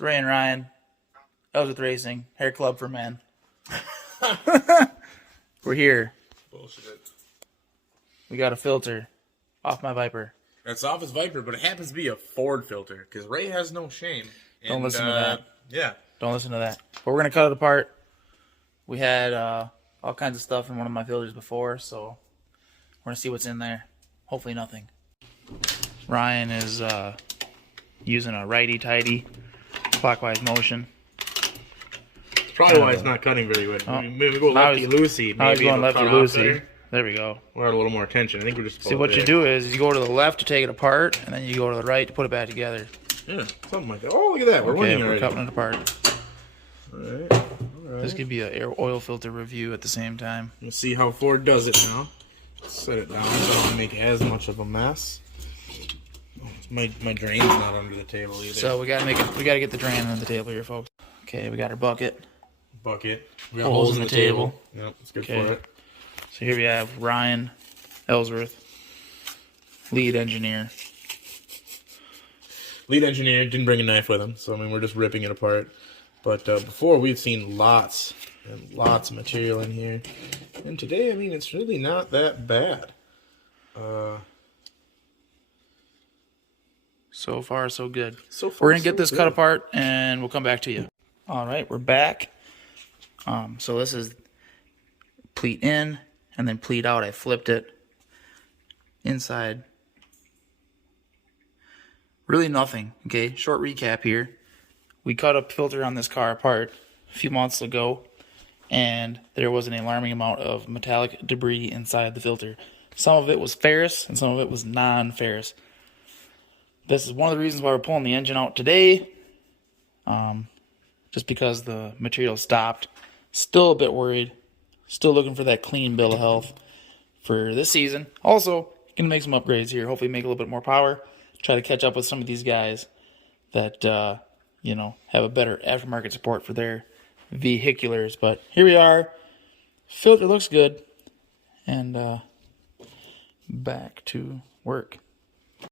It's Ray and Ryan. Ellsworth Racing, hair club for men. We're here. Bullshit. We got a filter off my Viper. It's off his Viper, but it happens to be a Ford filter because Ray has no shame. Don't listen to that. Yeah. Don't listen to that. But we're going to cut it apart. We had all kinds of stuff in one of my filters before, so we're going to see what's in there. Hopefully nothing. Ryan is using a righty-tighty clockwise motion. It's probably why it's not cutting very good. Oh. Maybe we go lefty-loosey. I was going lefty-loosey. There we go. We're at a little more tension. I think we're just See, what you do is you go to the left to take it apart, and then you go to the right to put it back together. Yeah, something like that. Oh, look at that. We're winning already. We're cutting it apart. All right. All right. This could be an oil filter review at the same time. We'll see how Ford does it now. Set it down so I don't make as much of a mess. Oh, my drain's not under the table either. So we gotta get the drain under the table here, folks. Okay, we got our bucket. We got Holes in the table. Yep, it's good Okay. for it. So here we have Ryan Ellsworth, lead engineer. Lead engineer didn't bring a knife with him, so I mean we're just ripping it apart. But before we've seen lots and lots of material in here, and today I mean it's really not that bad. So far, so good. So far, we're gonna get this so cut good. apart, and we'll come back to you. All right, we're back. So this is pleat in and then pleat out. I flipped it inside. Really nothing. Okay, short recap here. We cut a filter on this car apart a few months ago, and there was an alarming amount of metallic debris inside the filter. Some of it was ferrous, and some of it was non-ferrous. This is one of the reasons why we're pulling the engine out today, just because the material stopped. Still a bit worried. Still looking for that clean bill of health for this season. Also, gonna make some upgrades here. Hopefully make a little bit more power. Try to catch up with some of these guys that, have a better aftermarket support for their vehiculars. But here we are. Filter looks good. And back to work.